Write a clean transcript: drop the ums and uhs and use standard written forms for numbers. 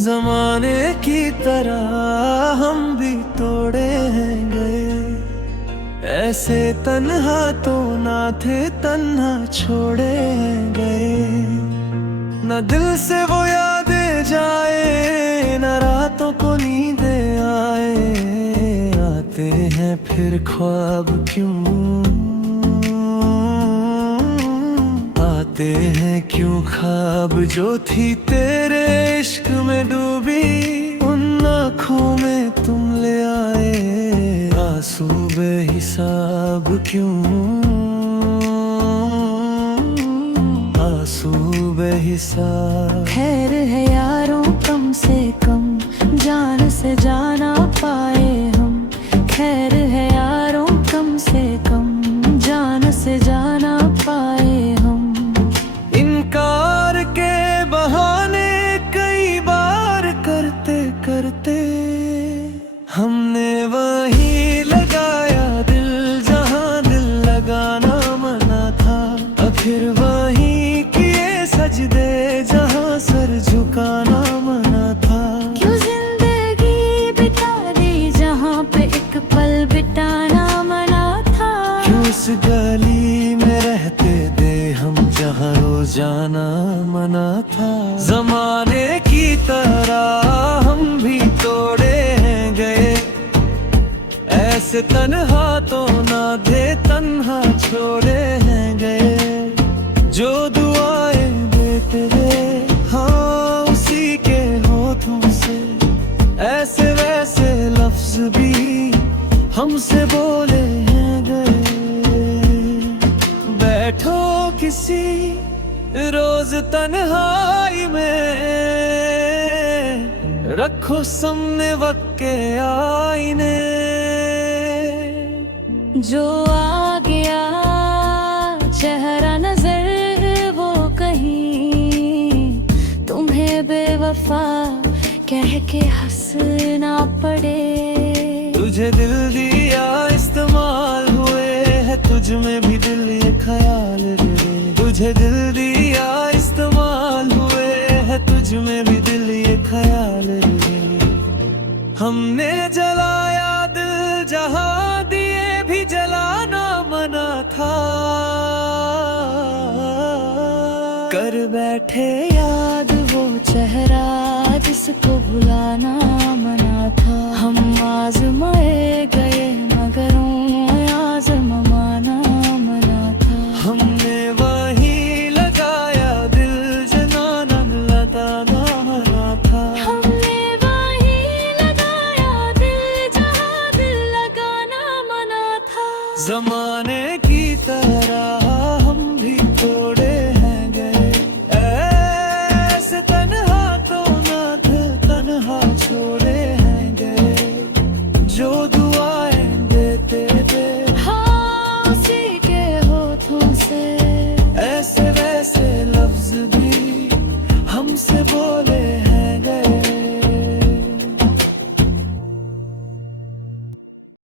जमाने की तरह हम भी तोड़े हैं गए, ऐसे तन्हा तो ना थे तन्हा छोड़े हैं गए। न दिल से वो यादें जाए, न रातों को नींदें आए, आते हैं फिर ख्वाब क्यों, आते हैं क्यों ख्वाब जो थी तेरे इश्क में डूबी, उन आँखों में तुम ले आए आंसू बेहिसाब क्यों, आंसू बेहिसाब। खैर है यारों कम से कम जान से जाना पाए हम, खैर है यारों कम से कम जान से जाना पाए हम। इनकार के बहाने कई बार करते करते हमने वहीं लगाया दिल जहां दिल लगाना मना था, आखिर वहीं किए सजदे जहां सर झुकाना मना था। क्यों जिंदगी बिता दी जहां पे एक पल बिताना मना था, क्यों उस गली में रहते दे हम जहां रोजाना मना था। जमाने की तरह हम भी तोड़े हैं गए, ऐसे तन्हा तो ना थे तन्हा छोड़े हैं गए। जो दुआएं देते थे हाँ उसी के होठों से, ऐसे वैसे लफ्ज भी हमसे बोले हैं गए। बैठो किसी रोज तन्हाई में, रखो सामने वक्त के आईने। जो आ गया चेहरा नजर वो कहीं, तुम्हें बेवफा कह के हंसना पड़े। तुझे दिल दिया इस्तेमाल हुए है, तुझ में भी दिल ये ख्याल रे। तुझे दिल दिया इस्तेमाल हुए है, तुझ में भी दिल ये ख्याल रे। हमने जलाया दिल जहां दिए भी जलाना मना था, कर बैठे याद वो चेहरा जिसको भुलाना मना था। हम आजमाए